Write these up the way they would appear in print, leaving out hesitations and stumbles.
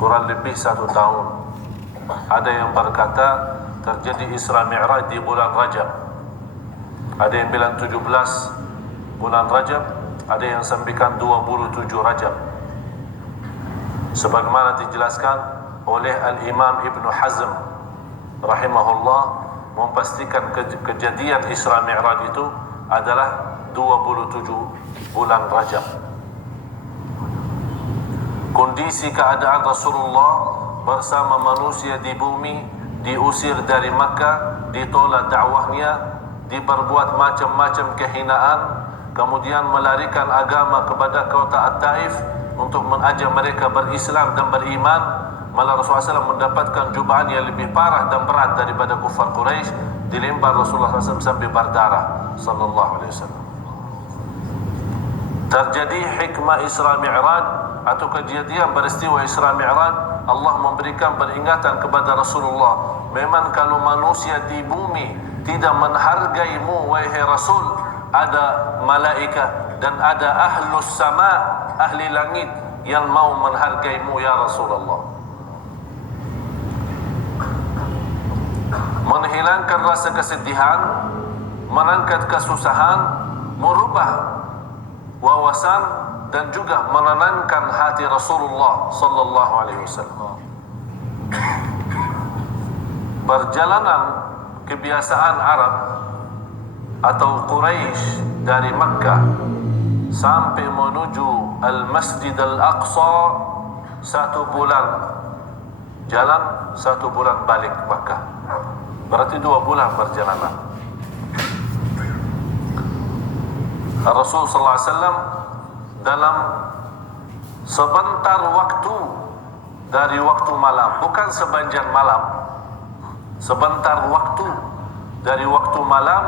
kurang lebih 1 tahun. Ada yang berkata terjadi Isra Mi'raj di bulan Rajab, ada yang bilang 17 bulan Rajab, ada yang sampaikan 27 Rajab, sebagaimana dijelaskan oleh Al-Imam Ibn Hazm rahimahullah, memastikan kejadian Isra Mi'raj itu adalah 27 bulan Rajab. Kondisi keadaan Rasulullah bersama manusia di bumi, diusir dari Makkah, ditolak dakwahnya, diperbuat macam-macam kehinaan, kemudian melarikan agama kepada kota At-Taif untuk mengajak mereka berislam dan beriman. Malah Rasulullah SAW mendapatkan cubaan yang lebih parah dan berat daripada kufar Quraisy, dilempar Rasulullah SAW sampai berdarah sallallahu alaihi wasallam. Terjadi hikmah Isra Mi'raj atau kejadian peristiwa Isra Mi'raj, Allah memberikan peringatan kepada Rasulullah, memang kalau manusia di bumi tidak menghargaimu wahai Rasul, ada malaikat dan ada ahlus sama, ahli langit yang mau menghargaimu ya Rasulullah. Menghilangkan rasa kesedihan, mengangkat kesusahan, merubah wawasan dan juga menenangkan hati Rasulullah sallallahu alaihi wasallam. Perjalanan kebiasaan Arab atau Quraisy dari Makkah sampai menuju Al-Masjid Al-Aqsa 1 bulan jalan, 1 bulan balik Makkah, berarti 2 bulan perjalanan. Rasul sallallahu alaihi wasallam dalam sebentar waktu dari waktu malam, bukan sepanjang malam, sebentar waktu dari waktu malam,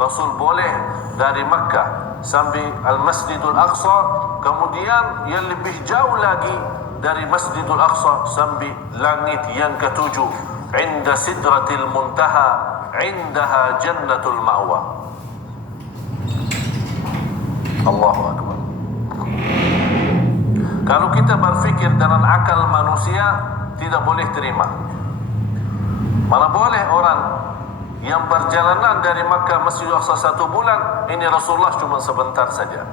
Rasul boleh dari Makkah sampai Al-Masjidul Aqsa, kemudian yang lebih jauh lagi dari Masjidul Aqsa sampai langit yang ke-7, inda Sidratil Muntaha, indaha Jannatul Ma'wa. Allahu Akbar. Kalau kita berfikir dengan akal manusia, tidak boleh terima. Mana boleh orang yang perjalanan dari Makkah Masjidul Aqsa 1 bulan, ini Rasulullah cuma sebentar saja.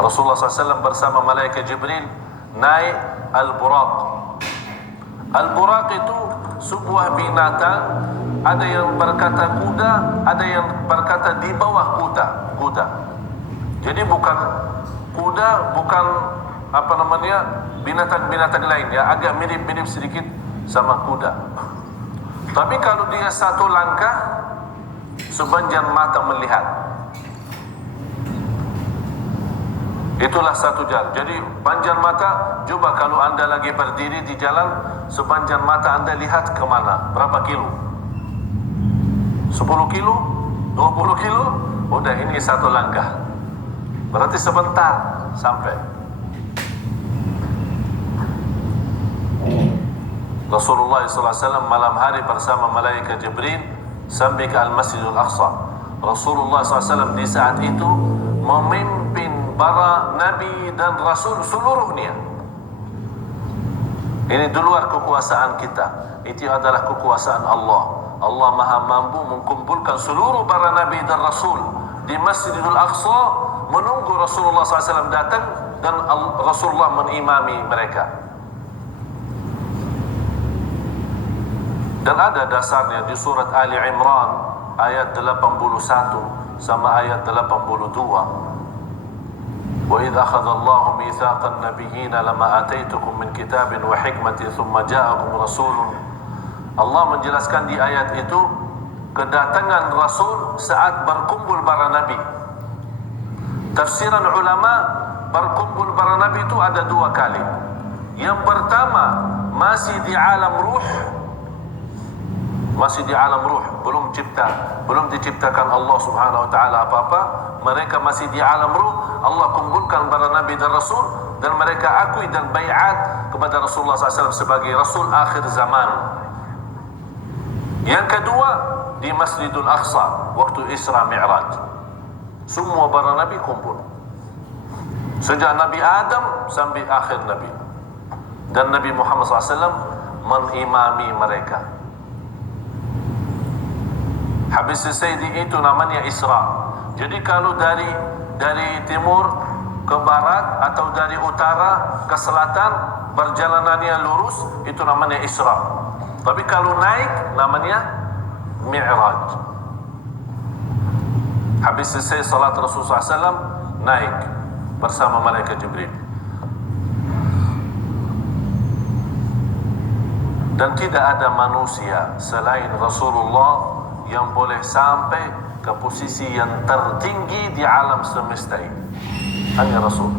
Rasulullah SAW bersama malaikat Jibril naik Al-Buraq. Al-Buraq itu sebuah binatang, ada yang berkata kuda, ada yang berkata di bawah kuda. Jadi bukan kuda, bukan binatang-binatang lain ya, agak mirip-mirip sedikit sama kuda. Tapi kalau dia 1 langkah, sepanjang mata melihat. Itulah 1 jalan. Jadi panjang mata, coba kalau anda lagi berdiri di jalan, sepanjang mata anda lihat kemana, berapa kilo? 10 kilo? 20 kilo? Udah, ini 1 langkah. Berarti sebentar sampai. Rasulullah SAW malam hari bersama malaikat Jibril sampai ke Al-Masjidul Aqsa. Rasulullah SAW di saat itu memimpin para nabi dan rasul seluruhnya. Ini di luar kekuasaan kita, itu adalah kekuasaan Allah. Allah maha mampu mengumpulkan seluruh para nabi dan rasul di Masjidul Aqsa, menunggu Rasulullah SAW datang dan Rasulullah mengimami mereka. Dan ada dasarnya di surat Ali Imran ayat 81 sama ayat 82. Wa idh akhadha Allahu mitsaqan nabiyyina lama ataitukum min kitabin wa hikmatin thumma ja'akum rasulun. Allah menjelaskan di ayat itu kedatangan Rasul saat berkumpul para nabi. Tafsiran ulama, berkumpul para nabi itu ada 2 kali. Yang pertama masih di alam ruh, belum diciptakan Allah Subhanahu wa taala apa-apa, mereka masih di alam ruh. Allah kumpulkan para nabi dan rasul dan mereka akui dan baiat kepada Rasulullah SAW sebagai rasul akhir zaman. Yang kedua di Masjidul Aqsa waktu Isra Mi'raj, semua para nabi kumpul, sejak Nabi Adam sampai akhir nabi. dan Nabi Muhammad SAW mengimami mereka. Habis selesai itu namanya Isra. Jadi kalau dari timur ke barat atau dari utara ke selatan perjalanannya lurus, itu namanya Isra. Tapi kalau naik namanya Mi'raj. Habis selesai salat Rasulullah SAW, naik bersama malaikat Jibril. Dan tidak ada manusia selain Rasulullah yang boleh sampai ke posisi yang tertinggi di alam semesta ini. Hanya Rasul.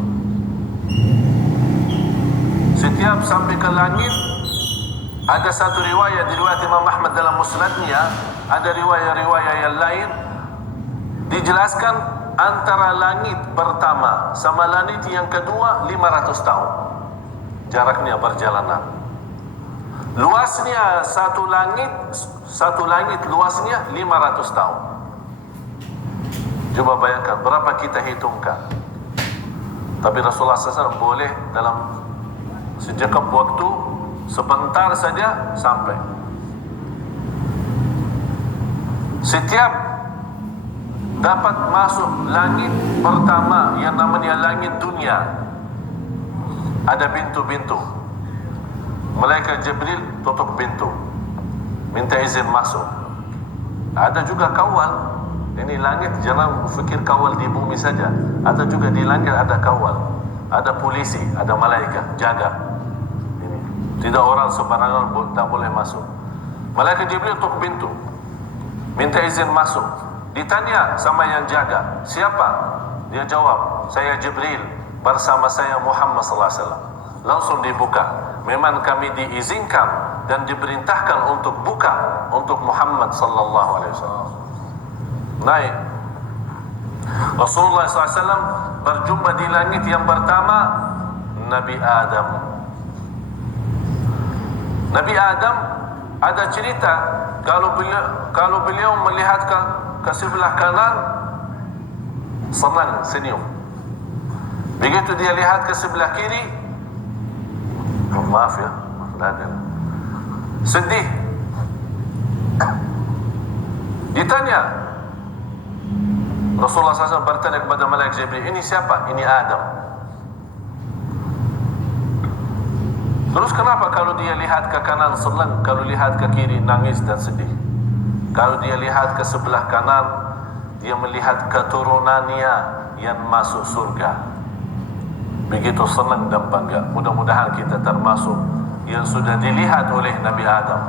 Setiap sampai ke langit, ada satu riwayat di riwayat Imam Ahmad dalam musnadnya, ada riwayat-riwayat yang lain dijelaskan antara langit pertama sama langit yang kedua 500 tahun jaraknya perjalanan. Luasnya satu langit luasnya 500 tahun. Coba bayangkan berapa kita hitungkan. Tapi Rasulullah SAW boleh dalam sejangka waktu sebentar saja sampai. Setiap dapat masuk langit pertama yang namanya langit dunia, ada pintu-pintu. Malaikat Jibril tutup pintu, minta izin masuk. Ada juga kawal. Ini langit, jangan fikir kawal di bumi saja. Ada juga di langit ada kawal, ada polisi, ada malaikat jaga. Ini tidak orang sembarangan tak boleh masuk. Malaikat Jibril tutup pintu, minta izin masuk. Ditanya sama yang jaga, siapa? Dia jawab, saya Jibril, bersama saya Muhammad sallallahu alaihi wasallam. Langsung dibuka. Memang kami diizinkan dan diperintahkan untuk buka untuk Muhammad sallallahu alaihi wasallam. Naik. Rasulullah SAW berjumpa di langit yang pertama Nabi Adam. Nabi Adam ada cerita kalau beliau melihat ke sebelah kanan senang, senyum. Begitu dia lihat ke sebelah kiri, maaf ya, sedih. Ditanya, Rasulullah SAW bertanya kepada malaikat Jibril, ini siapa? Ini Adam. Terus kenapa kalau dia lihat ke kanan senang, kalau lihat ke kiri nangis dan sedih? Kalau dia lihat ke sebelah kanan, dia melihat keturunannya yang masuk surga. Begitu senang dan bangga. Mudah-mudahan kita termasuk yang sudah dilihat oleh Nabi Adam.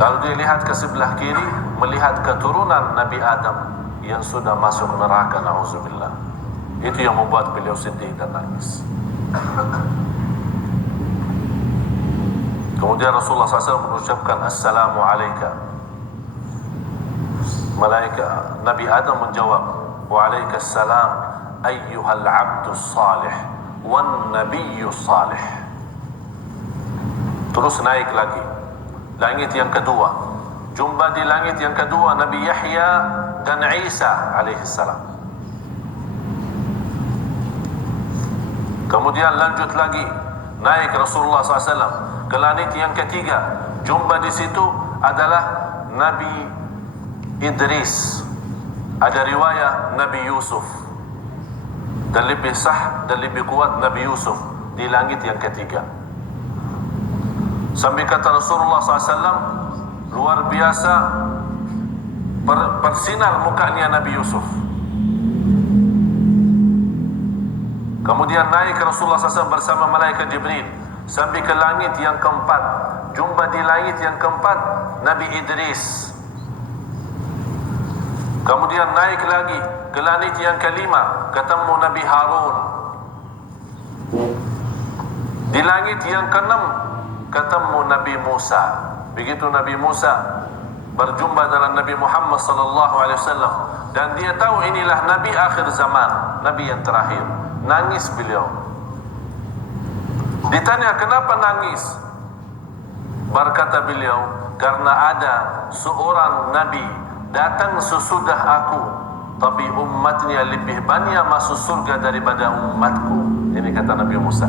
Kalau dia lihat ke sebelah kiri, melihat keturunan Nabi Adam yang sudah masuk neraka, na'udzubillah. Itu yang membuat beliau sedih dan nangis. Kemudian Rasulullah SAW mengucapkan Assalamu alaika. Malaikat Nabi Adam menjawab, wa alaikassalam ayyuhal abdus salih wan nabiyyus salih. Terus naik lagi langit yang kedua, jumpa di langit yang kedua Nabi Yahya dan Isa alaihissalam. Kemudian lanjut lagi, naik Rasulullah SAW ke langit yang ketiga, jumpa di situ adalah Nabi Idris, ada riwayat Nabi Yusuf, dan lebih sah dan lebih kuat Nabi Yusuf di langit yang ketiga. Sampai kata Rasulullah SAW, luar biasa bersinar mukanya Nabi Yusuf. Kemudian naik Rasulullah SAW bersama malaikat Jibril sampai ke langit yang keempat, jumpa di langit yang keempat Nabi Idris. Kemudian naik lagi ke langit yang kelima, ketemu Nabi Harun. Di langit yang keenam ketemu Nabi Musa. Begitu Nabi Musa berjumpa dengan Nabi Muhammad sallallahu alaihi wasallam dan dia tahu inilah Nabi akhir zaman, Nabi yang terakhir. Nangis beliau. Ditanya kenapa nangis? Berkata beliau, karena ada seorang Nabi datang sesudah aku, tapi umatnya lebih banyak masuk surga daripada umatku. Ini kata Nabi Musa.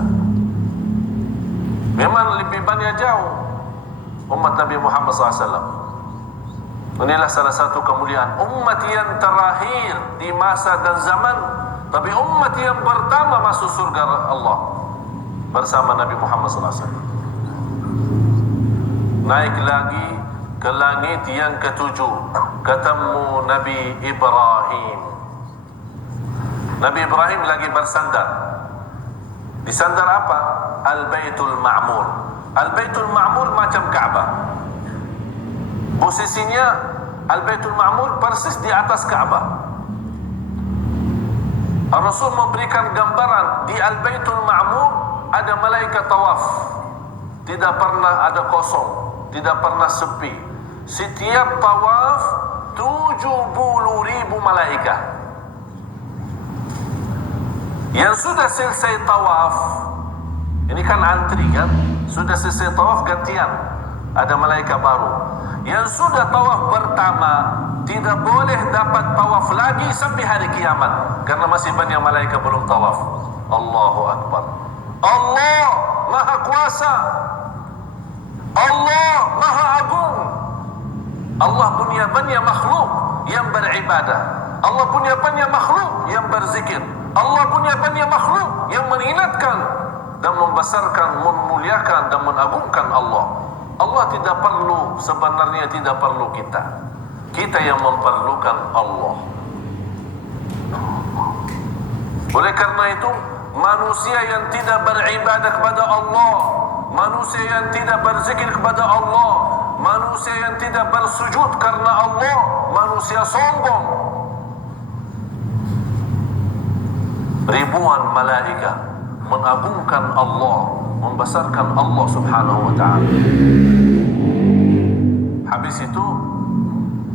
Memang lebih banyak jauh umat Nabi Muhammad SAW. Inilah salah satu kemuliaan umat yang terakhir di masa dan zaman, tapi umat yang pertama masuk surga Allah bersama Nabi Muhammad SAW. Naik lagi ke langit yang ketujuh, ketemu Nabi Ibrahim. Nabi Ibrahim lagi bersandar. Disandar apa? Al-Baitul Ma'mur. Al-Baitul Ma'mur macam Kaabah. Posisinya Al-Baitul Ma'mur persis di atas Kaabah. Rasul memberikan gambaran di Al-Baitul Ma'mur ada malaikat tawaf. Tidak pernah ada kosong, tidak pernah sepi. Setiap tawaf 70.000 malaikat. Yang sudah selesai tawaf, ini kan antri kan, sudah selesai tawaf gantian, ada malaikat baru. Yang sudah tawaf pertama tidak boleh dapat tawaf lagi sampai hari kiamat, karena masih banyak malaikat belum tawaf. Allahu Akbar. Allah Maha Kuasa, Allah Maha Agung. Allah punya banyak makhluk yang beribadah, Allah punya banyak makhluk yang berzikir, Allah punya banyak makhluk yang mengingatkan dan membesarkan, memuliakan dan mengagungkan Allah. Allah tidak perlu, sebenarnya tidak perlu kita. Kita yang memerlukan Allah. Oleh karena itu, manusia yang tidak beribadah kepada Allah, manusia yang tidak berzikir kepada Allah, manusia yang tidak bersujud karena Allah, manusia sombong. Ribuan malaikat mengagungkan Allah, membesarkan Allah Subhanahu wa ta'ala. Habis itu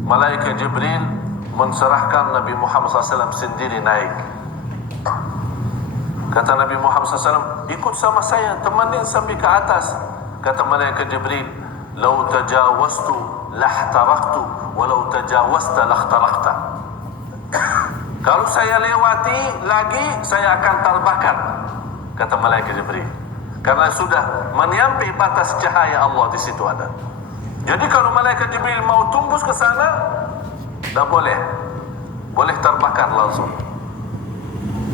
malaikat Jibril menserahkan Nabi Muhammad SAW sendiri naik. Kata Nabi Muhammad SAW, ikut sama saya, temanin sampai ke atas. Kata malaikat Jibril, lau tajawaztu lahtaraktu walau tajawazta lahtarakta. Kalau saya lewati lagi, saya akan terbakar, kata malaikat Jibril. Karena sudah menyampai batas cahaya Allah di situ ada. Jadi kalau malaikat Jibril mau tembus ke sana, tak boleh, boleh terbakar langsung.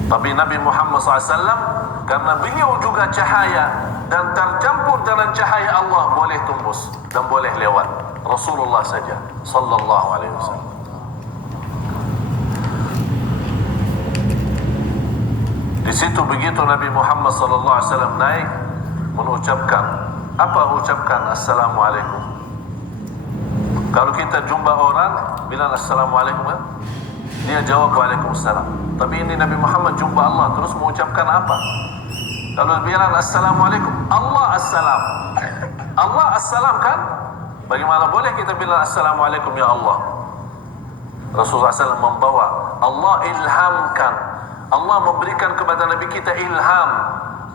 Tapi Nabi Muhammad SAW, karena beliau juga cahaya dan tercampur dengan cahaya Allah, boleh tembus dan boleh lewat. Rasulullah saja sallallahu alaihi wasallam. Di situ begitu Nabi Muhammad sallallahu alaihi wasallam naik, mengucapkan apa? Ucapkan assalamualaikum. Kalau kita jumpa orang bilang assalamualaikum kan? Dia jawab waalaikumsalam. Tapi ini Nabi Muhammad jumpa Allah terus mengucapkan apa? Kalau bilang assalamualaikum, Allah assalam, Allah assalam kan? Bagaimana boleh kita bilang assalamualaikum ya Allah? Rasulullah SAW membawa, Allah ilhamkan, Allah memberikan kepada Nabi kita ilham,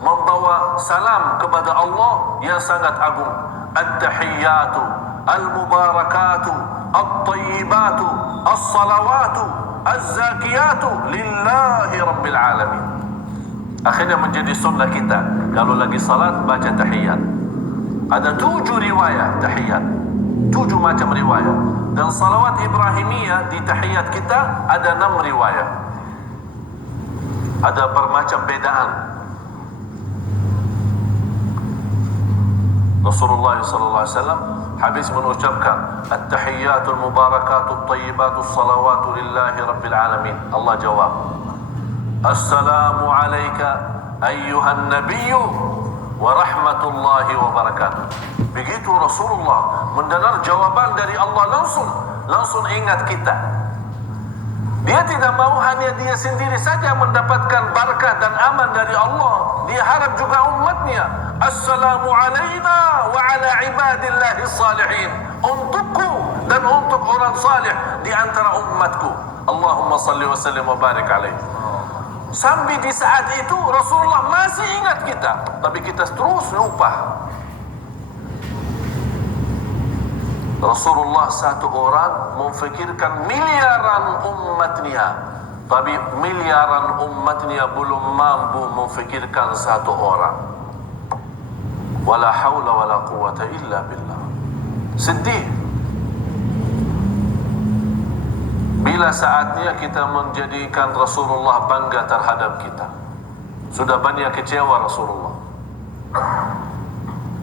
membawa salam kepada Allah yang sangat agung. At-tahiyyatu, al-mubarakatu, at-tayyibatu, as-salawatu, az-zakiyatu lillahi rabbil alamin. Akhirnya menjadi sunnah kita, kalau lagi salat baca tahiyyat. Ada 7 riwayat tahiyyat, 7 macam riwayat. Dan salawat Ibrahimiyah di tahiyyat kita ada 6 riwayat. Ada bermacam bedaan. Rasulullah sallallahu alaihi wasallam habis mengucapkan at-tahiyyatul mubarakatut thayyibatu's salawatu lillahi rabbil alamin. Allah jawab, assalamu alayka ayyuhan nabiyyu wa rahmatullahi wa barakatuh. Begitu Rasulullah mendengar jawaban dari Allah, langsung ingat kita. Dia tidak mau hanya dia sendiri saja mendapatkan barakah dan aman dari Allah, dia harap juga umatnya. Assalamu alayna wa ala ibadillahi salihin, untukku dan untuk orang salih di antara umatku. Allahumma salli wa sallim wa barik alaihi. Sampai di saat itu Rasulullah masih ingat kita, tapi kita terus lupa. Rasulullah satu orang memfikirkan miliaran umatnya, Tapi miliaran umatnya belum mampu memfikirkan satu orang. Wala haula wala quwata illa billah. Sedih. Bila saatnya kita menjadikan Rasulullah bangga terhadap kita. Sudah banyak kecewa Rasulullah.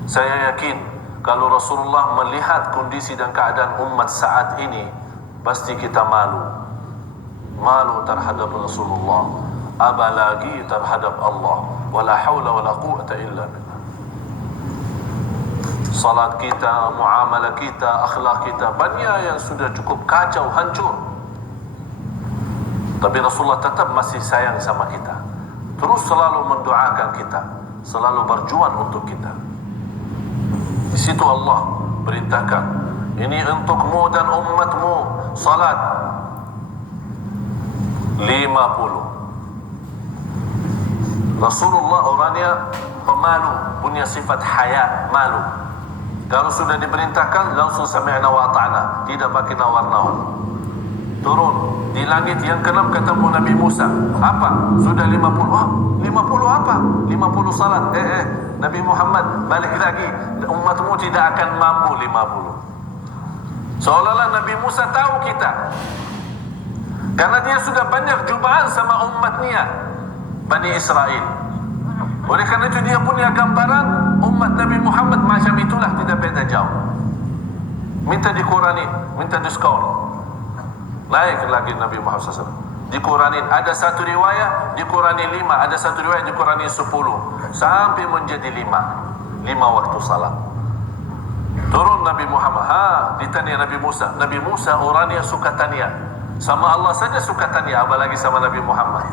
Saya yakin kalau Rasulullah melihat kondisi dan keadaan umat saat ini, pasti kita malu. Malu terhadap Rasulullah, apalagi terhadap Allah. Wala haula wala quwata illa billah. Salat kita, muamalah kita, akhlak kita, banyak yang sudah cukup kacau, hancur. Tapi Rasulullah tetap masih sayang sama kita. Terus selalu mendoakan kita, selalu berjuang untuk kita. Di situ Allah perintahkan, ini untukmu dan umatmu, salat 50. Rasulullah orangnya pemalu, punya sifat haya, malu. Kalau sudah diperintahkan langsung sami'na wa ata'na, tidak pakai nawar-nawar. Turun di langit yang ke-6 ketemu Nabi Musa. Apa? Sudah 50. Oh, 50 apa? 50 salat. Nabi Muhammad balik lagi, umatmu tidak akan mampu 50. Seolah-olah Nabi Musa tahu kita, karena dia sudah banyak jubaan sama umatnya Bani Israel. Oleh karena itu dia punya gambaran umat Nabi Muhammad macam itulah, tidak beda jauh. Minta dikurangi, minta diskon. Naik lagi Nabi Muhammad SAW, dikurangi. Ada satu riwayat dikurangi 5, ada satu riwayat dikurangi 10, sampai menjadi 5 waktu salat. Turun Nabi Muhammad, ditanya Nabi Musa. Nabi Musa orangnya suka tanya, sama Allah saja suka tanya, apalagi sama Nabi Muhammad.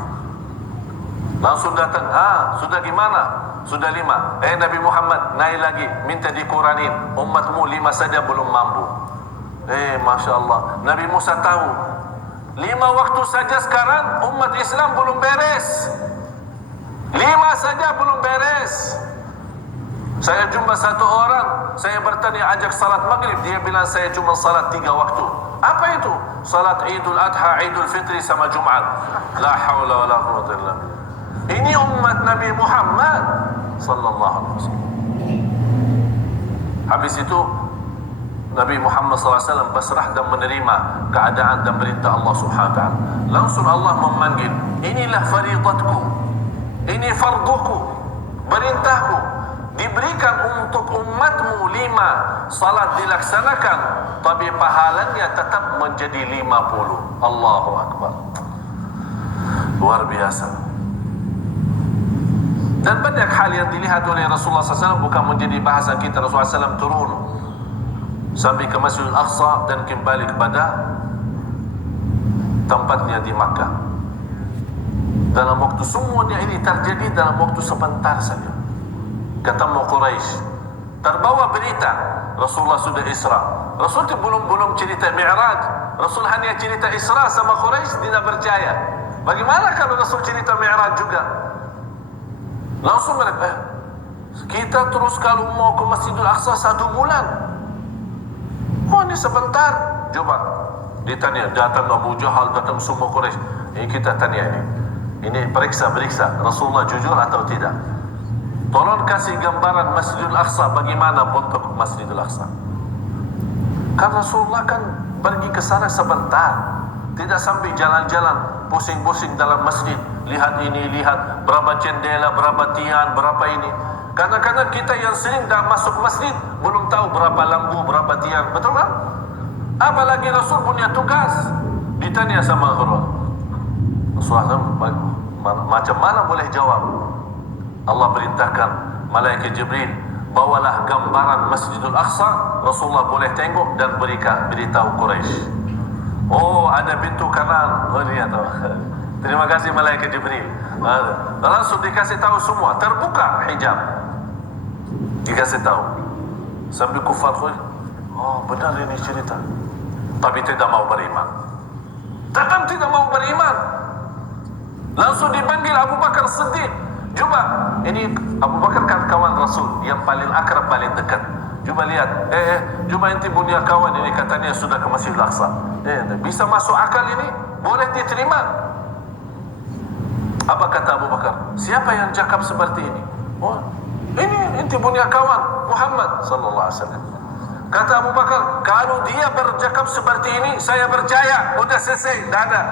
Langsung datang, sudah gimana? Sudah 5. Nabi Muhammad naik lagi, minta dikurangi, umatmu 5 saja belum mampu. Masya Allah, Nabi Musa tahu 5 waktu saja sekarang umat Islam belum beres. 5 saja belum beres. Saya jumpa satu orang, saya bertanya ajak salat maghrib, dia bilang saya cuma salat 3 waktu. Apa itu? Salat Idul Adha, Idul Fitri sama Jumat. La haula wala quwwata illa billah. Ini umat Nabi Muhammad sallallahu alaihi wasallam. Habis itu Nabi Muhammad SAW berserah dan menerima keadaan dan perintah Allah Subhanahu wa taala. Langsung Allah memanggil, inilah faridatku, ini farduku, perintahku, diberikan untuk umatmu 5 salat dilaksanakan, tapi pahalanya tetap menjadi 50. Allahu Akbar. Luar biasa. Dan banyak hal yang dilihat oleh Rasulullah SAW bukan menjadi bahasan kita. Rasulullah SAW turun sampai ke Masjidil Aqsa dan kembali kepada tempatnya di Makkah. Dalam waktu semuanya ini terjadi dalam waktu sebentar saja. Ketemu Quraisy, terbawa berita Rasulullah sudah Isra. Rasul itu belum cerita Mi'raj. Rasul hanya cerita Isra sama Quraisy, tidak percaya. Bagaimana kalau Rasul cerita Mi'raj juga? Langsung mereka, kita terus kalau mau ke Masjidil Aqsa 1 bulan. Oh ini sebentar. Coba ditanya, datang Abu Jahal, datang semua Quraisy. Ini kita tanya ini periksa Rasulullah jujur atau tidak. Tolong kasih gambaran Masjidil Aqsa, bagaimana bentuk Masjidil Aqsa. Kan Rasulullah kan pergi ke sana sebentar, tidak sampai jalan-jalan pusing-pusing dalam masjid, lihat ini, lihat berapa jendela, berapa tiang, berapa ini. Kadang-kadang kita yang sering dah masuk masjid belum tahu berapa lampu, berapa tiang, betul kan? Apalagi Rasul punya tugas. Ditanya sama Rasulullah, macam mana boleh jawab? Allah perintahkan malaikat Jibril, bawalah gambaran Masjidil Aqsa. Rasulullah boleh tengok dan beritahu Quraisy. Oh, ada pintu kanan. Oh, lihat. Terima kasih malaikat Jibril. Langsung dikasih tahu semua, terbuka hijab, dikasih tahu. Sambil kufar, oh benar ini cerita, tapi tidak mau beriman. Tetap tidak mau beriman. Langsung dipanggil Abu Bakar Siddiq. Coba, ini Abu Bakar kan kawan Rasul yang paling akrab, paling dekat. Coba lihat, coba ente punya kawan ini katanya sudah ke Masjidil Aqsa. Bisa masuk akal ini? Boleh diterima? Apa kata Abu Bakar? Siapa yang cakap seperti ini? Oh, ini inti punya kawan Muhammad sallallahu alaihi wasallam. Kata Abu Bakar, kalau dia bercakap seperti ini, saya percaya. Udah selesai, dah ada.